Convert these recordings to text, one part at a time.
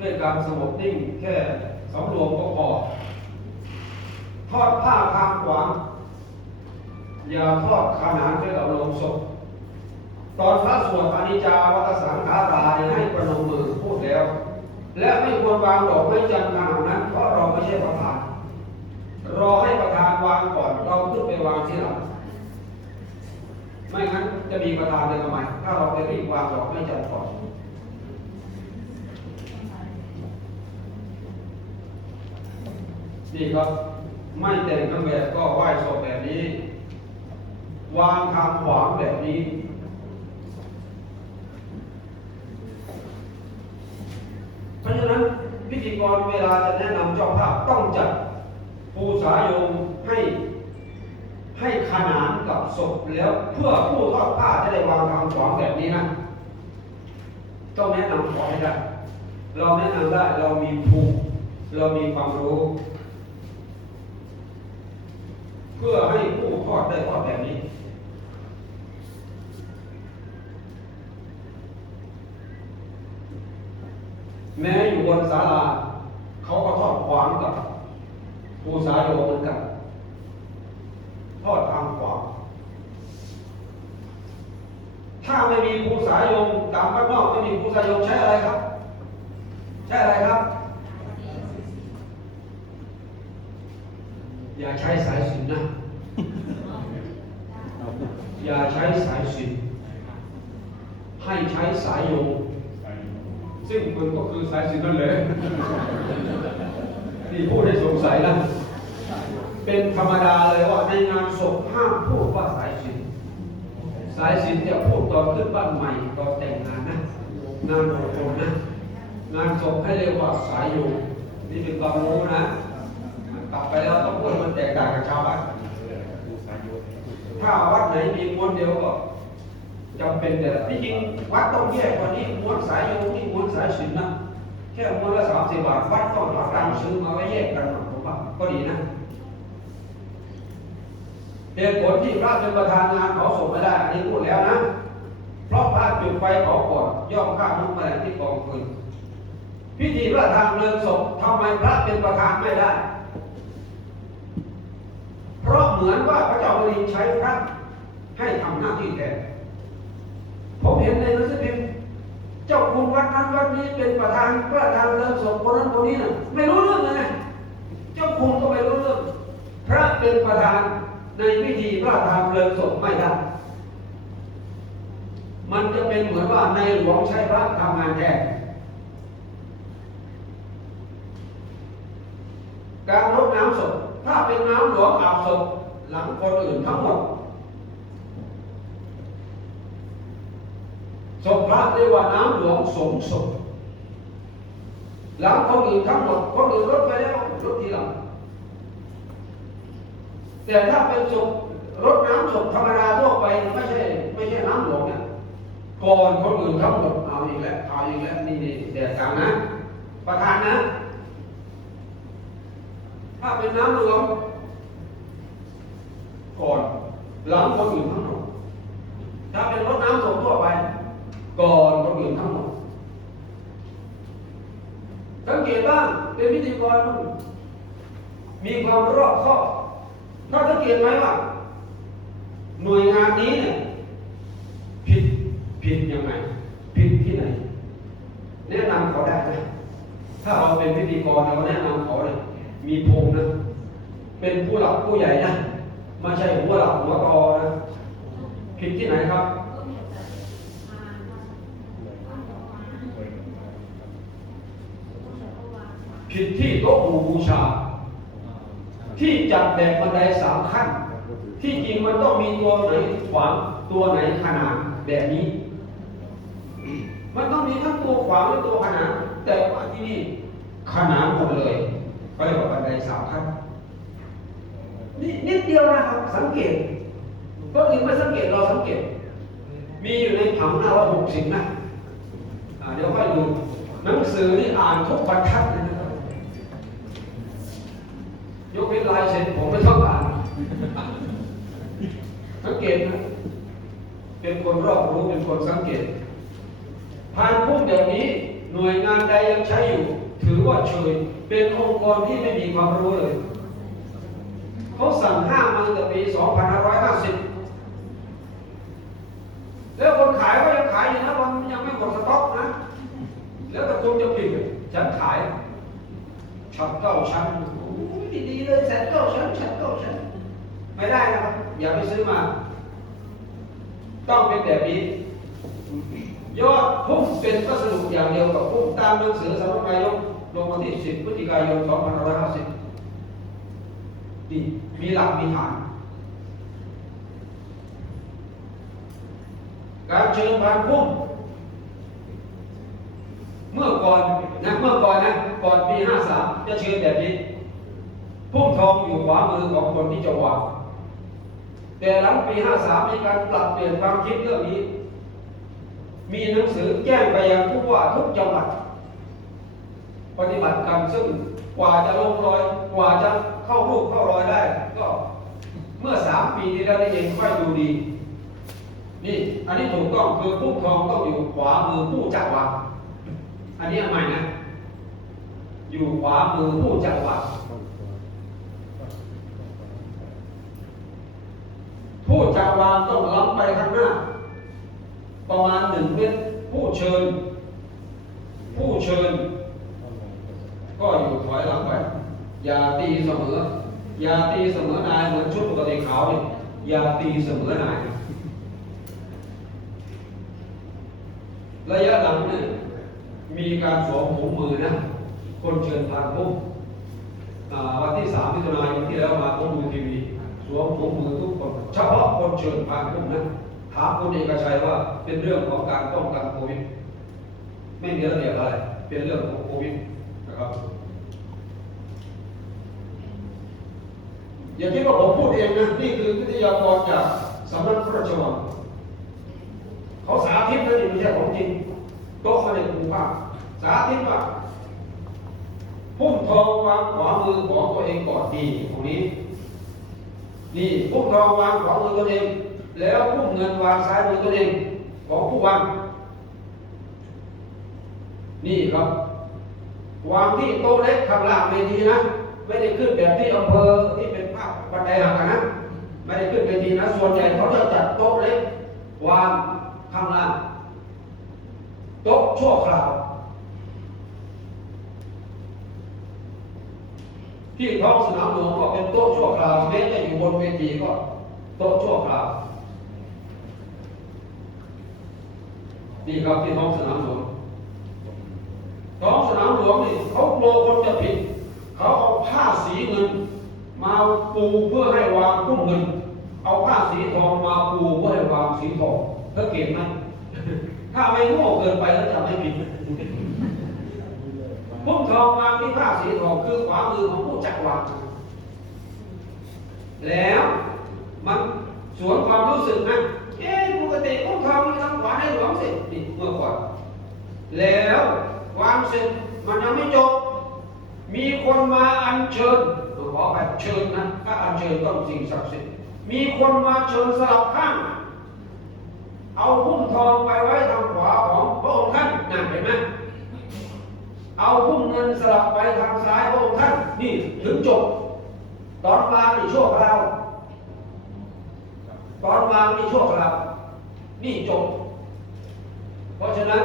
ด้วยการสงบนิ่งแค่สำรวมก็พอทอดผ้าคางขวางอย่าทอดขนานด้วยกับโลงศพตอนพระสวดอนิจจาวัตสังขารายให้ประนมมือพูดแล้ว และไม่ควรวางดอกไม้จันทร์ขนาดนั้นเพราะเราไม่ใช่ประธาน รอให้ประธานวางก่อนเราขึ้นไปวางที่หลังไม่งั้นจะมีประธานเลยทำไม ถ้าเราไปรีบวางดอกไม้จันทร์ก่อน นี่ครับ ไม่แต่งเครื่องแบบก็ไหว้ศพแบบนี้ วางทางขวางแบบนี้ เพราะฉะนั้นพิธีกรเวลาจะแนะนำเจ้าภาพต้องจัดปูสาโยมให้ให้ขนานกับศพแล้วเพื่อผู้ทอดผ้าจะได้วางทางขวางแบบนี้นะต้องแนะนำขอให้ได้ เราแนะนำได้เรามีภูมิเรามีความรู้ พื่อให้ผู้ทอดได้ทอดแบบนี้ แม้อยู่บนศาลาเขาก็ทอดขวางกับภูสายโยเหมือนกันทอดทางขวางถ้าไม่มีภูสายโยตามบ้านนอกไม่มีภูสายโยใช้อะไรครับ ใช้อะไรครับ อย่าใช้สายสินนะ อย่าใช้สายสินให้ใช้สายโยมซึ่งมันก็คือสายสินนั่นแหละที่พูดให้สงสัยนะเป็นธรรมดาเลยว่าในงานศพห้ามพูดว่าสายสินสายสินจะพูดตอนขึ้นบ้านใหม่ตอนแต่งงานนะงานมงคลนะ งานศพให้เรียกว่าสายโยมนี่เป็นความรู้นะ กลับไปแล้วต้องพูดมันแตกต่างกับชาวบ้านถ้าวัดไหนมีม้วนเดียวก็จำเป็นแต่ที่จริงวัดต้องแยกว่านี้ม้วนสายโยมนี่ม้วนสายสินนะแค่ม้วนละสามสิบบาทวัดต้องรับการซื้อมาไว้แยกกันหน่อยผมว่าก็ดีนะเหตุผลที่พระเป็นประธานงานเผาศพไม่ได้อันนี้พูดแล้วนะ เพราะพระจุดไฟเผาก่อนย่อมฆ่าทุกแมลงที่กองฟืนพิธีพระทานเลิงศพทำไมพระเป็นประธานไม่ได้ ราะเหมือนว่าพระเจ้าแผ่นดินใช้พระให้ทำหน้าที่แทนผมเห็นในหนังสือพิมพ์เจ้าคุณวัดนั้นวัดนี้เป็นประธานประธานเรื่องศพคนนั้นคนนี้น่ะไม่รู้เรื่องเลยนะเจ้าคุณก็ไม่รู้เรื่อง พระเป็นประธานในพิธีพระทานเพลิงศพไม่ได้มันจะเป็นเหมือนว่าในหลวงใช้พระทำงานแทนการรดน้ำศพ ถ้าเป็นน้ำหลวงอาบศพหลังคนอื่นทั้งหมดศพพระเรียกว่าน้ำหลวงสงศพหลังคนอื่นทั้งหมดคนอื่นรดไปแล้วรดทีหลังแต่ถ้าเป็นศพรดน้ำศพธรรมดาทั่วไปไม่ใช่ไม่ใช่น้ำหลวงเนี่ยก่อนคนอื่นทั้งหมดเอาอีกแล้วเอาอีกแล้วนี่นี่เดี๋ยวกันนะประธานนะ ถ้าเป็นน้ำหลวงก่อนหลังคนอื่นทั้งหมดถ้าเป็นรถน้ำศพทั่วไป ก่อนคนอื่นทั้งหมดสังเกตบ้างเป็นพิธีกรมันมีความรอบคอบถ้าสังเกตไหมว่า หน่วยงานนี้เนี่ยผิดผิดยังไงผิดที่ไหน แนะนำเขาได้ไหมถ้าเราเป็นพิธีกรเราแนะนำเขาเนี่ย มีภูมินะ เป็นผู้หลักผู้ใหญ่นะไม่ใช่หัวหลักหัวตอนะผิดที่ไหนครับ ผิดที่โต๊ะหมู่บูชา ที่จัดแบบบันไดสามขั้น ที่จริงมันต้องมีตัวไหนขวางตัวไหนขนานแบบนี้ มันต้องมีทั้งตัวขวางและตัวขนานแต่ว่าที่นี่ขนานหมดเลย เขาเรียกว่าบันไดสามขั้นนี่นิดเดียวนะครับ สังเกตก็อื่นไม่สังเกตเราสังเกต มีอยู่ในผังหน้าว่าหกสิบนะเดี๋ยวค่อยดูหนังสือนี่อ่านทุกบรรทัดเลยนะครับยกเว้นลายเซ็นผมไม่ต้องอ่านสังเกตนะเป็นคนรอบรู้เป็นคนสังเกตผ่านพุ่มเดี๋ยวนี้หน่วยงานใดยังใช้อยู่ ถือว่าเฉย เป็นองค์กรที่ไม่มีความรู้เลย เขาสั่งห้ามมาตั้งแต่ปี 2550 แล้วคนขายก็ยังขายอยู่นะวันยังไม่หมดสต็อกนะ แล้วแต่คุณจะปิดฉันขายชั้นเก้าชั้นโอ้ยดีเลยแสนเก้าชั้นชั้นเก้าชั้นไม่ได้นะครับอย่าไปซื้อมา ต้องเป็นแบบนี้ยอดพุ่งเป็นวัสดุอย่างเดียวกับพุ่งตามหนังสือสำนักนายก ลงวันที่ 10พฤศจิกายน2550นี่มีหลักมีฐาน การเชิญพานพุ่มเมื่อก่อนนะเมื่อก่อนนะก่อนปี 53 จะเชิญแบบนี้พุ่มทองอยู่ขวามือของคนที่จะวางแต่หลังปี 53 มีการปรับเปลี่ยนความคิดเรื่องนี้ มีหนังสือแจ้งไปยังผู้ว่าทุกจังหวัด ปฏิบัติกรรมซึ่งกว่าจะลงรอยกว่าจะเข้ารูปเข้ารอยได้ ก็เมื่อสามปีที่แล้วนี่เองค่อยดูดี นี่ อันนี้ถูกต้องคือผู้ทองต้องอยู่ขวามือผู้จัดวางอันนี้ใหม่นะ อยู่ขวามือผู้จัดวางผู้จัดวางต้องล้ำไปข้างหน้า ประมาณหนึ่งเมตรผู้เชิญ ผู้เชิญ ก็อยู่ถอยหลังไป อย่าตีเสมอ อย่าตีเสมอนายเหมือนชุดปกติขาวเนี่ยอย่าตีเสมอนายระยะหลังเนี่ยมีการสวมหูมือนะ คนเชิญทานพุ่มวันที่สามมิถุนายนที่แล้วมาผมดูทีวีสวมหูมือทุกคนเฉพาะคนเชิญทานพุ่มนะถามคุณเอกชัยว่าเป็นเรื่องของการป้องกันโควิดไม่มีระเบียบอะไร เป็นเรื่องของโควิดนะครับ อย่าคิดว่าผมพูดเองนะนี่คือวิทยากรจากสำนักพระราชวังเขาสาธิตนะนี่ไม่ใช่ของจริงโต๊ะมาในกรุงภาพสาธิตว่าพุ่มทองวางขวามือของตัวเองก่อนดีตรงนี้ นี่พุ่มทองวางขวามือตัวเอง แล้วพุ่มเงินวางซ้ายมือตัวเองของผู้วางนี่ครับ วางที่โต๊ะเล็กข้างล่างเวทีนะ ไม่ได้ขึ้นแบบที่อำเภอที่ ป็นภาพบันไดหักนะไม่ได้ขึ้นเวทีนะส่วนใหญ่เขาจะจัดโต๊ะเล็กวางข้างล่างโต๊ะชั่วคราว ที่ท้องสนามหลวงก็เป็นโต๊ะชั่วคราวแม้จะอยู่บนเวทีก็โต๊ะชั่วคราวนี่ครับที่ท้องสนามหลวงท้องสนามหลวงนี่เขากลัวคนจะผิด เขาเอาผ้าสีเงิน มาปูเพื่อให้วางพุ่มเงิน เอาผ้าสีทองมาปูเพื่อให้วางสีทองเธอเก่งไหมถ้าไม่โง่เกินไปแล้วจะไม่ผิดพุ่มทองวางที่ผ้าสีทองคือขวามือของผู้จัดวางแล้วมันสวนความรู้สึกนะเอ๊ะปกติพุ่มทองมันทำขวาให้หลวงสินี่เมื่อก่อนแล้ววางเสร็จมันยังไม่จบมีคนมาอัญเชิญ ขอแบบเชิญนะถ้าอัญเชิญต้องสิ่งศักดิ์สิทธิ์มีคนมาเชิญสลับข้าง เอาพุ่มทองไปไว้ทางขวาของพระองค์ท่านนั่นเห็นไหมเอาพุ่มเงินสลับไปทางซ้ายพระองค์ท่านนี่ถึงจบ ตอนวางนี่ชั่วคราวตอนวางนี่ชั่วคราวนี่จบ เพราะฉะนั้น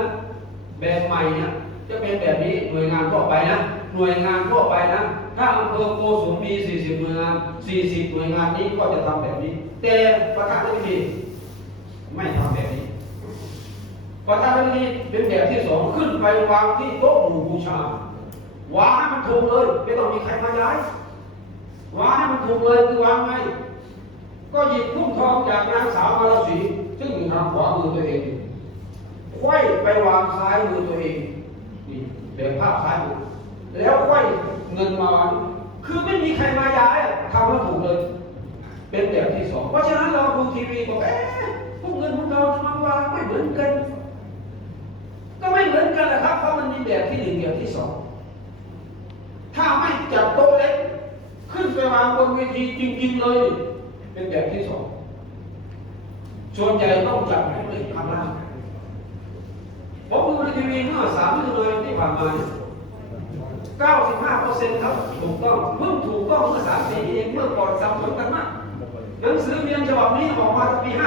แบบใหม่เนี่ยจะเป็นแบบนี้หน่วยงานทั่วไปนะ หน่วยงานทั่วไปนะ ถ้าอำเภอโกสุมมี 40 หน่วยงาน 40 หน่วยงานนี้ก็จะทำแบบนี้ แต่ประธานธิบดีไม่ทำแบบนี้ ประธานธิบดีเป็นแบบที่สองขึ้นไปวางที่โต๊ะหมู่บูชาวางให้มันถูกเลยไม่ต้องมีใครมาย้ายวางให้มันถูกเลยคือวางไงก็หยิบพุ่มทองจากนางสาวมาลสีซึ่งอยู่ทางขวามือตัวเองไขว้ไปวางซ้ายมือตัวเองนี่แบบภาพซ้ายมือ แล้วไขว้เงินมาวางคือไม่มีใครมาย้ายทำให้ถูกเลย เป็นแบบที่สองเพราะฉะนั้นเราดูทีวีบอกเอ๊ะพวกเงินพวกเราทำไมวางไม่เหมือนกัน ก็ไม่เหมือนกันแหละครับเพราะมันมีแบบที่หนึ่งแบบที่สองถ้าไม่จับโต๊ะเล็กขึ้นไปวางบนเวทีจริงๆเลย เป็นแบบที่สองส่วนใหญ่ต้องจับให้เล็กข้างล่างผมดูในทีวีเมื่อสามมิถุนายนที่ผ่านมาเนี่ย 95เปอร์เซ็นต์ครับถูกต้องเพิ่งถูกต้องเมื่อสามปีเองเมื่อก่อนสับสนกันมากหนังสือเรียนฉบับนี้ออกมาตั้งปี 53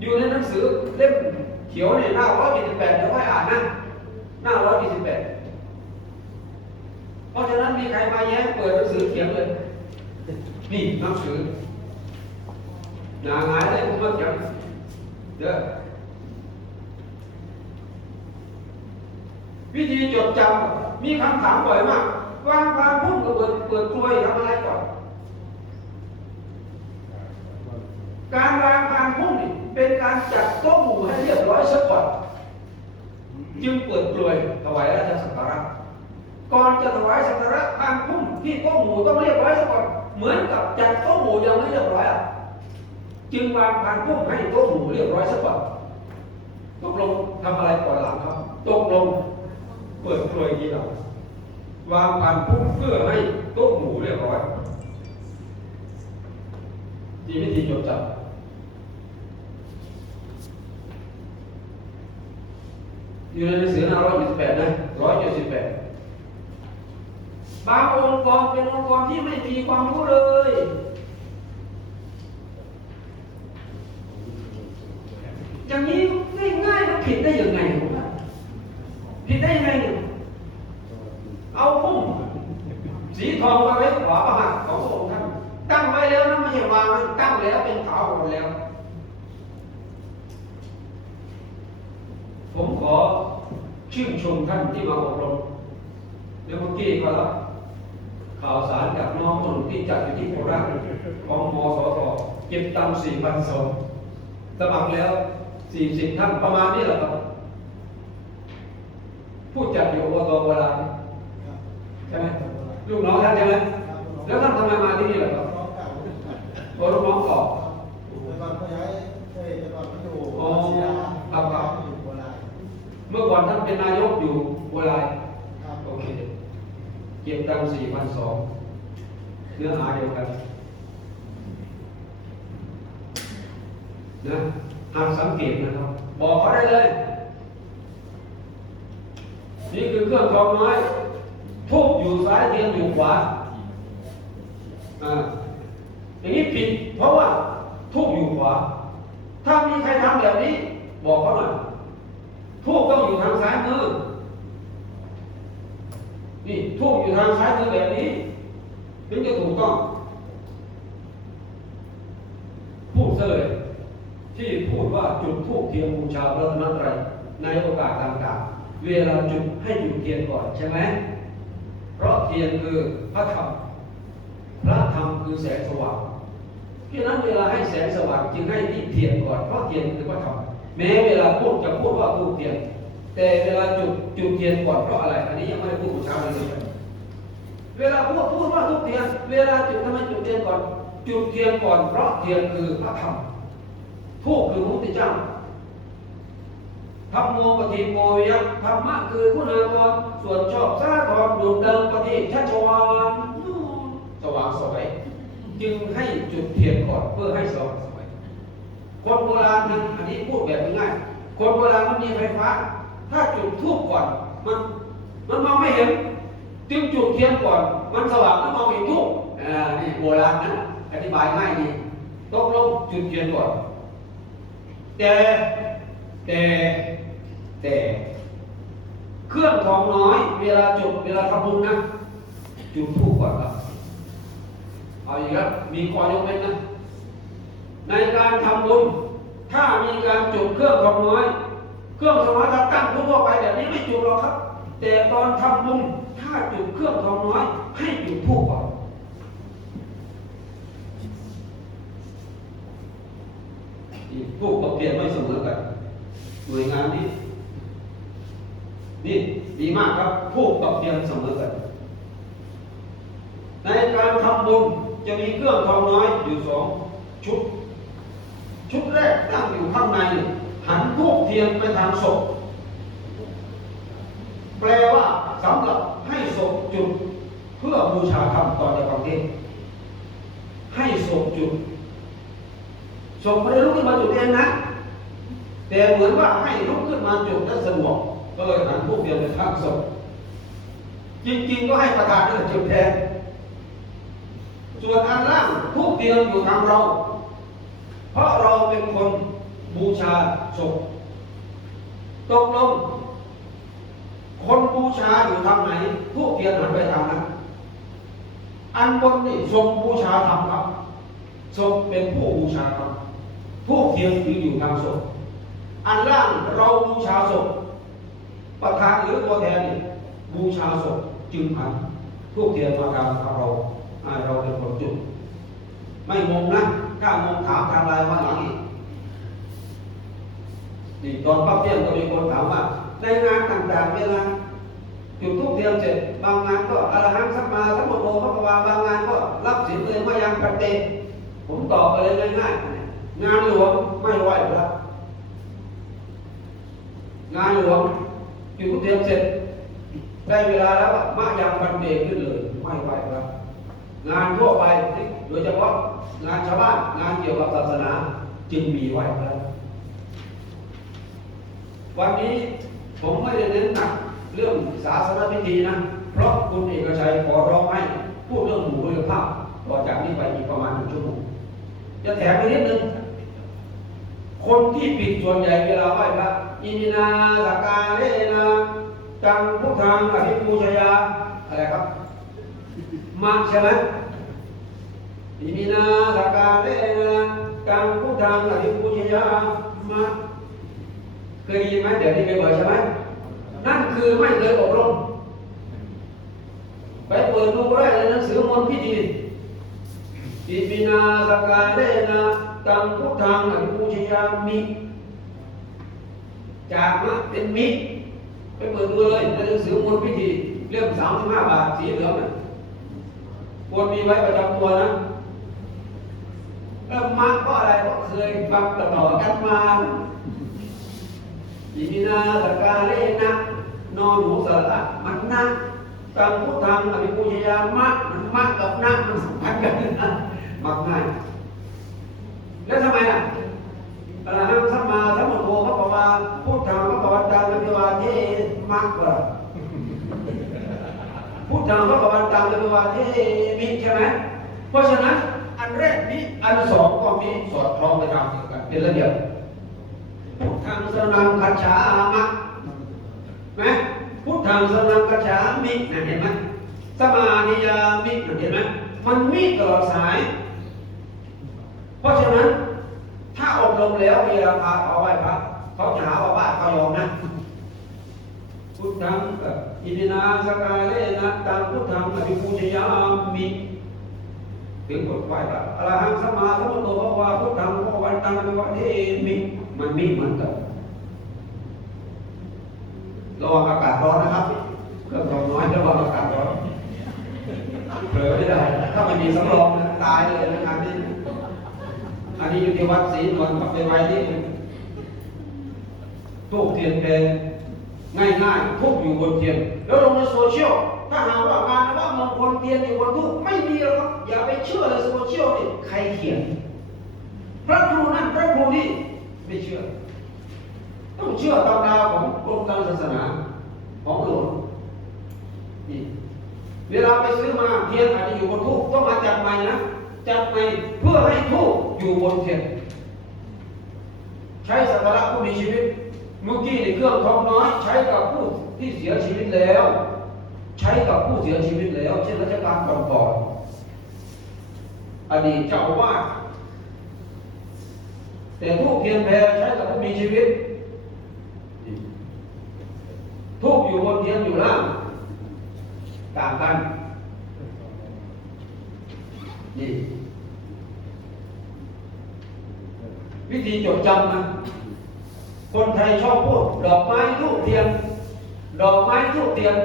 อยู่ในหนังสือเล่มเขียวเนี่ยหน้า178เดี๋ยวค่อยอ่านนะหน้า178เพราะฉะนั้นมีใครมาแย้งเปิดหนังสือเขียนเลย นี่หนังสือหนาหงายเลยผมมาเขียนเด้อ วิธีจดจำมีคำถามบ่อยมากวางพานพุ่งกับเปิดเปิดกลวยทำอะไรก่อน การวางพานพุ่งนี่เป็นการจัดโต๊ะหมู่ให้เรียบร้อยซะก่อนจึงเปิดกลวยถวายราชสักการะก่อนจะถวายสักการะพานพุ่งที่โต๊ะหมู่ต้องเรียบร้อยซะก่อนเหมือนกับจัดโต๊ะหมู่ยังไม่เรียบร้อยอะจึงวางพานพุ่งให้โต๊ะหมู่เรียบร้อยซะก่อนตกลงทำอะไรก่อนหลังครับตกลง เปิดกลวยนี้เราวางพานพุ่งเพื่อให้โต๊ะหมู่เรียบร้อยที่วิธีจดจำอยู่ในหนังสือหน้าร้อยเจ็ดสิบแปดนะร้อยเจ็ดสิบแปดบางองค์กรเป็นองค์กรที่ไม่มีความรู้เลยอย่างนี้ง่ายๆแล้วผิดได้ยังไงผมว่าผิดได้ยังไงเนี่ยเอาพุ่มสีทองมาไว้ขวาประหัตถ์ของพระองค์ท่านตั้งไว้แล้วนะไม่ใช่วางนะตั้งแล้วเป็นขาวหมดแล้ว ผมขอ ชื่นชมท่านที่มาอบรมเดี๋ยวเมื่อกี้ก็รับข่าวสารจากน้องคนหนึ่งที่จัดอยู่ที่โคราชของมสทเก็บตังสี่พันสองสมัครแล้วสี่สิบท่านประมาณนี้แหละครับ ผู้จัดอยู่อบตโบราณใช่ไหมลูกน้องท่านใช่ไหมแล้วท่านทำไมมาที่นี่ล่ะครับตัวลูกน้องก่อนเมื่อก่อนท่านเป็นนายกอยู่โบราณโอเค เก็บตังสี่พันสองเนื้อหาเดียวกันนะหากสังเกตนะครับ บอกเขาได้เลย นี่คือเครื่องทองน้อยทูบอยู่ซ้ายเทียนอยู่ขวาอ่าอย่างนี้ผิดเพราะว่าทูบอยู่ขวา ถ้ามีใครทำแบบนี้ บอกเขาหน่อย ทูบต้องอยู่ทางซ้ายมือ นี่ทูบอยู่ทางซ้ายมือแบบนี้ ถึงจะถูกต้อง พูดเลยที่พูดว่าจุดทูบเทียนบูชาพระรัตนตรัยในโอกาสต่างๆ เวลาจุดให้จุดเทียนก่อนใช่ไหม เพราะเทียนคือพระธรรม พระธรรมคือแสงสว่างเพราะนั้นเวลาให้แสงสว่างจึงให้ที่เทียนก่อน เพราะเทียนคือพระธรรม แม้เวลาพูดจะพูดว่าทูบเทียนแต่เวลาจุดจุดเทียนก่อนเพราะอะไร อันนี้ยังไม่ได้พูดเมื่อเช้าเลยเวลาพูดพูดว่าทุกเทียน เวลาจุดทำไมจุดเทียนก่อน จุดเทียนก่อนเพราะเทียนคือพระธรรมทูบคือพระพุทธเจ้าธรรมโมปฏิโมวิยะธรรมะคือคุณากรส่วนชอบสาธรดุจดังปฏิชัชวานสว่างสวยจึงให้จุดเทียนก่อนเพื่อให้สว่างส คนโบราณนั้นอันนี้พูดแบบง่ายคนโบราณมันมีไฟฟ้า ถ้าจุดทูบก่อน มันมันมองไม่เห็น จึงจุดเทียนก่อน มันสว่างแล้วมองเห็นทูบอ่านี่โบราณนะอธิบายง่ายดีตกลงจุดเทียนก่อนแต่แต่แต่เครื่องทองน้อย เวลาจุดเวลาทำบุญนะจุดทูบก่อนครับเอาอีกแล้วมีข้อยกเว้นนะ ในการทำบุญ ถ้ามีการจุดเครื่องทองน้อย เครื่องทองน้อยถ้าตั้งทั่วไปแบบนี้ไม่จุดหรอกครับ แต่ตอนทำบุญถ้าจุดเครื่องทองน้อย ให้จุดทูบก่อนพวกกับเปลี่ยนไม่เสมอกันหน่วยงานนี้ นี่ดีมากครับพวกกับเปลี่ยนเสมอกันในการทำบุญจะมีเครื่องทองน้อยอยู่สองชุด ชุดแรกตั้งอยู่ข้างใน หันทูบเทียนไปทางศพ แปลว่าสำหรับให้ศพจุด เพื่อบูชาธรรมตอนจะฟังเทศน์ให้ศพจุดศพไม่ได้ลุกขึ้นมาจุดเองนะ แต่เหมือนว่าให้ลุกขึ้นมาจุดแล้วสะดวกก็เลยหันทูบเทียนไปข้างศพ จริงๆก็ให้ประธานนั่นจุดแทนส่วนอันล่างทูบเทียนอยู่ทางเรา ราะเราเป็นคนบูชาศพตกลงคนบูชาอยู่ทางไหนทูบเทียนหันไปทางนั้นอันบนนี่ศพบูชาธรรมครับศพเป็นผู้บูชาธรรมทูบเทียนถืออยู่ทางศพอันล่างเราบูชาศพประธานหรือตัวแทนนี่บูชาศพจึงหันทูบเทียนมาทางเราอ่าเราเป็นคนจุด ไม่งงนะ ถ้างงถามทางไลน์วันหลังอีกนี่ตอนปั๊บเที่ยงก็มีคนถามว่าในงานต่างๆเวลาจุดทูบเทียนเสร็จบางงานก็อรหังสัมมาสัมพุทโธพระกวาบางงานก็รับศีลเลยมายังปัจเจกผมตอบไปเลยง่ายๆงานหลวงไม่ไหวแล้วงานหลวงจุดทูบเทียนเสร็จ ได้เวลาแล้วอะมายังปัจเจกขึ้นเลย ไม่ไหวแล้วงานทั่วไปโดยเฉพาะ งานชาวบ้านงานเกี่ยวกับศาสนาจึงมีไว้แล้ววันนี้ผมไม่ได้เน้นหนักเรื่องศาสนาพิธีนะ เพราะคุณเอกชัยขอร้องให้พูดเรื่องหมู่เรื่องภาพต่อจากนี้ไปอีกประมาณหนึ่งชั่วโมงจะแถมไปนิดนึงคนที่ปิดส่วนใหญ่เวลาไหว้พระอิมินาสักการเลนะจังพุทธังอภิปูชยาอะไรครับ มาใช่ไหม อิมินาสกกาเลนะจังพุทธังอภิปูชยามาเคยยินไหมเดี๋ยวนี้ไปเปิดใช่ไหมนั่นคือไม่เคยอบรมไปเปิดดูก็ได้ในหนังสือมนต์พิธีอิมินาสกกาเลนะจังพุทธังอภิปูชยามิจากมะเป็นมิไปเปิดดูเลยในหนังสือมนต์พิธีเล่มสามสิบห้าบาทสีเหลืองน่ะควรมีไว้ประจำตัวนะ เออมักเพราะอะไรเพราะเคยฟังต่อๆกันมาอิมินาสกาเลนะนอนหูสระมันนะตังพุทธังอภิปุญญามะมันมะกับนะมันสัมพันธ์กันนะมักง่ายแล้วทำไมล่ะอรหังสัมมาสัมพุทโธพระปวาพุทธังพระปวัตตังอภิวาเทมักเหรอพุทธังพระกวันตังเป็นวาเทมิใช่ไหมเพราะฉะนั้น แรกนี้อันสองก็มีสอดคล้องไปตามเดียวกันเป็นระเบียบพุทธังสรนังคัจฉามะไหมพุทธังสรนังคัจฉามิเห็นไหมสมาธิยามิเห็นไหมมันมีตลอดสาย เพราะฉะนั้น ถ้าอบรมแล้วเวลาพาเขาไว้พระเขาจะหาว่าบ้าเขายอมนะพุทธังอิมินาสกาเลนะตังพุทธังอภิปูชยามิ ถึงบทไหว้พระอรหังสัมมาสัมพุทโธพระวาพุทธังพระวันตังพระวันเทมิมันมีเหมือนกันระวังอากาศร้อนนะครับเครื่องกรองน้อยระวังอากาศร้อนเผลอไม่ได้ ถ้าไม่มีสำรองนะตายเลยนะงานนี้อันนี้อยู่ที่วัดศรีนวลกับไปไว้ที่ทูกเทียนแพงง่ายๆทุกอยู่บนเทียน แล้วลงในโซเชียล ถ้าหากว่างานว่ามงคลเทียนอยู่บนทุกไม่มีหรอกครับ อย่าไปเชื่อเลยโซเชียลนี่ใครเขียน พระครูนั่นพระครูนี่ไม่เชื่อ ต้องเชื่อตำราของกรมการศาสนาของหลวงนี่เวลาไปซื้อมาเทียนอาจจะอยู่บนทุกต้องมาจัดใหม่นะจัดใหม่เพื่อให้ทุกอยู่บนเทียนใช้สักการะผู้มีชีวิตเมื่อกี้ในเครื่องทองน้อย ใช้กับผู้ที่เสียชีวิตแล้ว ใช้กับผู้เสียชีวิตแล้ว เช่นรัชกาลก่อนๆอดีตเจ้าอาวาสแต่ทูบเทียนแพรใช้กับผู้มีชีวิตทูบอยู่บนเทียนอยู่ล่างต่างกันนี่วิธีจดจำนะคนไทยชอบพูดดอกไม้ทูบเทียนดอกเทียน ดอกไม้ทุ่งสุดคือเทียนดอกไม้ทูบเทียน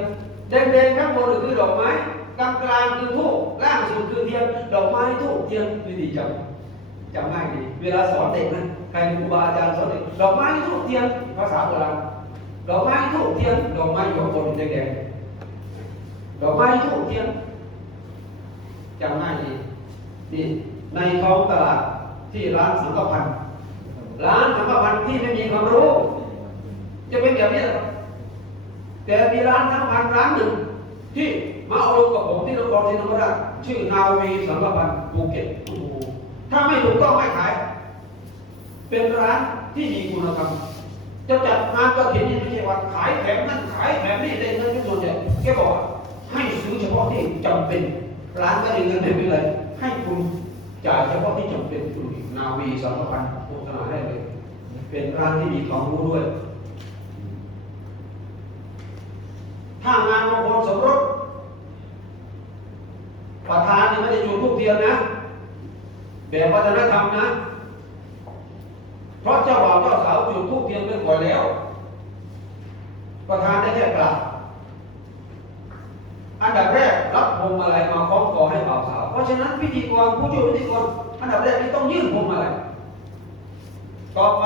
วิธีจำจำง่ายดีเวลาสอนเด็กนะใครเป็นครูบาอาจารย์สอนเด็กดอกไม้ทูบเทียนภาษาโบราณดอกไม้ทูบเทียนดอกไม้อยู่ข้างบนแดงๆดอกไม้ทูบเทียนจำง่ายดีนี่ในท้องตลาดที่ร้านสังกพันธ์ร้านสังฆพันธ์ที่ไม่มีความรู้ จะเป็นแบบนี้เหรอ แต่มีร้านสังฆพันร้านหนึ่ง ที่มาเอาลงกับผมที่นครศรีธรรมราชชื่อนาวีสังฆพันธ์ภูเก็ตถ้าไม่ถูกต้องไม่ขาย เป็นร้านที่มีคุณธรรมจะจัดงานกระถิ่นนี่ไม่ใช่ว่าขายแถมนั่นขายแถมนี่ได้เงินเป็นส่วนใหญ่แกบอกให้ซื้อเฉพาะที่จำเป็น ร้านก็ได้เงินไม่เป็นไรให้คุณจ่ายเฉพาะที่จำเป็นคุณนาวีสังฆพันธ์โฆษณาได้เลย เป็นร้านที่มีความรู้ด้วย ถ้างาน มงคลสมรสประธานนี่ไม่ได้จุดทุกเทียนนะ แบบวัฒนธรรมนะ เพราะเจ้าบ่าวเจ้าสาวจุดทุกเทียนไปก่อนแล้ว ประธานได้แค่กราบอันดับแรกรับพวงมาลัยมาคล้องคอให้บ่าวสาว เพราะฉะนั้นพิธีกรผู้ช่วยพิธีกรอันดับแรกนี่ต้องยื่นพวงมาลัยต่อไป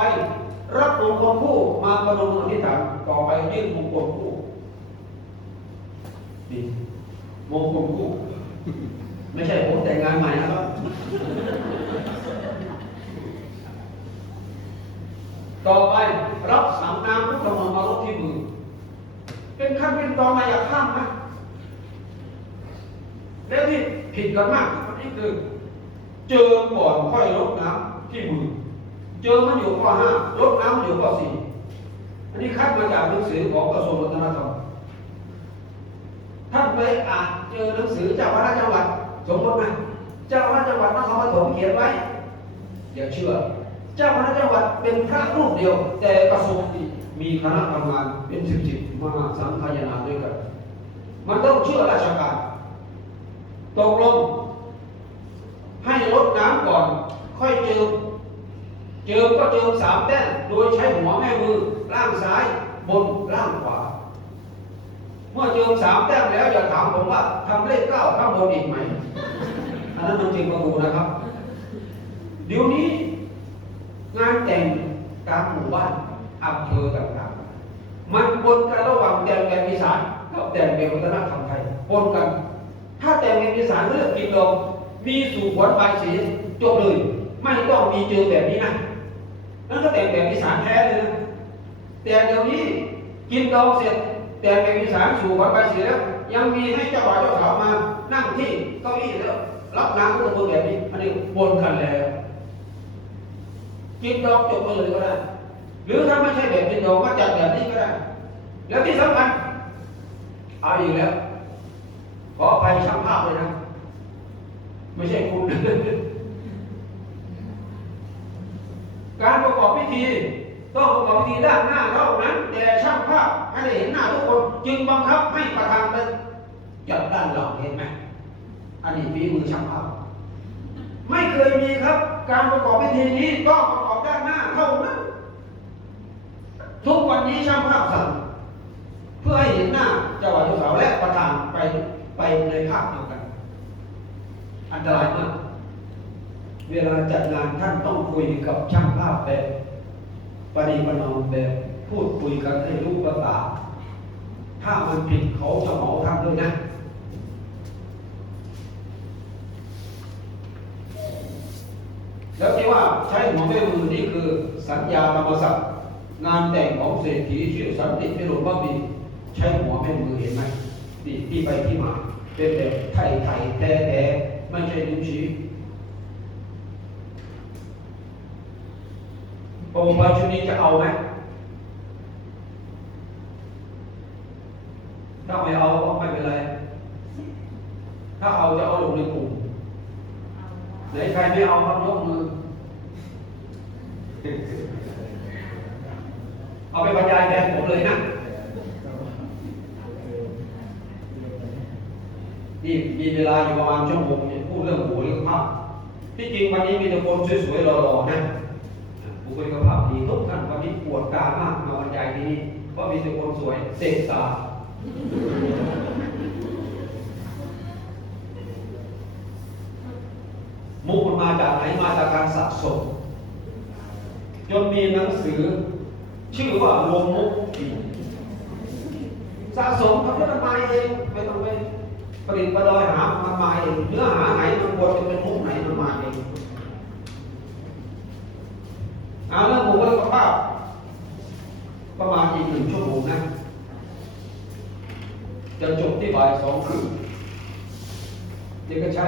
รับมงคลคู่มาประนมอธิษฐานต่อไปยื่นมงคลคู่ นี่มงคลคู่ไม่ใช่ผมแต่งงานใหม่นะครับ ต่อไปรับสังน้ำพุทธมนต์มาลดที่มือ เป็นขั้นเป็นตอนมาอย่าข้ามนะแล้วที่ผิดกันมากอันนี้คือ เจอก่อนค่อยลดน้ำที่มือ เจอมันอยู่ข้อห้าลดน้ำอยู่ข้อสี่อันนี้คัดมาจากหนังสือของกระทรวงวัฒนธรรม ท่านไปอ่านเจอหนังสือเจ้าคณะจังหวัดสมมตินะเจ้าคณะจังหวัดนครปฐมเขียนไว้อย่าเชื่อ เจ้าคณะจังหวัดเป็นพระรูปเดียว แต่กระทรวงมีคณะทำงานเป็นสิบสิบมาสังขยนาด้วยกัน มันต้องเชื่อราชการตกลงให้ลดน้ำก่อน ค่อยเจิมเจิมก็เจิมสามแต้มโดยใช้หัวแม่มือล่างซ้ายบนล่างขวา เมื่อเจิมสามแต้มแล้วอย่าถามผมว่าทำเลขเก้าข้างบนอีกไหมอันนั้นมันจริงประตูนะครับ เดี๋ยวนี้งานแต่งตามหมู่บ้านอำเภอต่างๆ มันปนกันระหว่างแต่งแบบอีสานกับแต่งแบบวัฒนธรรมไทยปนกัน ถ้าแต่งแบบอีสานเลือกกินลมมีสู่ขวัญใบายสีจบเลย ไม่ต้องมีเจอแบบนี้นะนั่นก็แต่งแบบอีสานแท้เลยนะแต่เดี๋ยวนี้กินดองเสร็จ แต่งแบบอีสานสู่ขวัญใบายสีแล้ว ยังมีให้เจ้าบ่าวเจ้าสาวมานั่งที่เก้าอี้แล้ว รับน้ำก็ตัวแบบนี้อันนี้ปนกันแล้วกินดองจบไปเลยก็ได้ หรือถ้าไม่ใช่แบบกินดองก็จัดแบบนี้ก็ได้ แล้วที่สำคัญเอาอีกแล้ว ขออภัยช่างภาพเลยนะ ไม่ใช่คุณ การประกอบพิธี ต้องประกอบพิธีด้านหน้าเท่านั้น แต่ช่างภาพ ได้เห็นหน้าทุกคนจึงบังคับให้ประธานไปจัดด้านหลังเห็นไหมอันนี้ฝีมือช่างภาพไม่เคยมีครับ การประกอบพิธีนี้ต้องประกอบด้านหน้าเท่านั้น ทุกวันนี้ช่างภาพสั่งเพื่อให้เห็นหน้าเจ้าบ่าวเสาวและประธานไปไปในภาพเดียวกัน อันตรายมากเวลาจัดงานท่านต้องคุยกับช่างภาพแบบปฏิบัติแบบ พูดคุยกันให้รู้ภาษา ถ้ามันผิดเขาจะเหมาทำด้วยนะแล้วที่ว่าใช้หัวแม่มือนี่คือสัญญาธรรมศักดิ์งานแต่งของเศรษฐีชื่อสันติพิรมพักดีใช้หัวแม่มือเห็นไหมนี่ที่ไปที่มาเป็นแบบไทยไทยแท้แท้ๆไม่ใช่นิ้วชี้โอ้พระชุดนี้จะเอาไหม ถ้าไม่เอาก็ไม่เป็นไร ถ้าเอาจะเอาลงในกลุ่มไหนใครไม่เอาครับยกมือ เอาไปบรรยายแทนผมเลยนะนี่มีเวลาอยู่ประมาณชั่วโมงเนี่ยพูดเรื่องหูเรื่องภาพที่จริงวันนี้มีแต่คนสวยๆหล่อๆนะบุคลิกภาพดีทุกท่านวันนี้ปวดตามากมาบรรยายที่นี่เพราะมีแต่คนสวยเสกตา มุกมันมาจากไหนมาจากการสะสมจนมีหนังสือ ชื่อว่ารวมมุกสะสมครับแล้มันมาเองไม่ต้องไปประดิษฐ์ประดอยหามันมาเองเนื้อหาไหนมันควรจะเป็นมุกไหนมันมาเองเอาเรื่องบุคลิกภาพประมาณอีกหนึ่งชั่วโมงนะ จะจบที่บ่ายสองครึ่งเด็กก็ใช้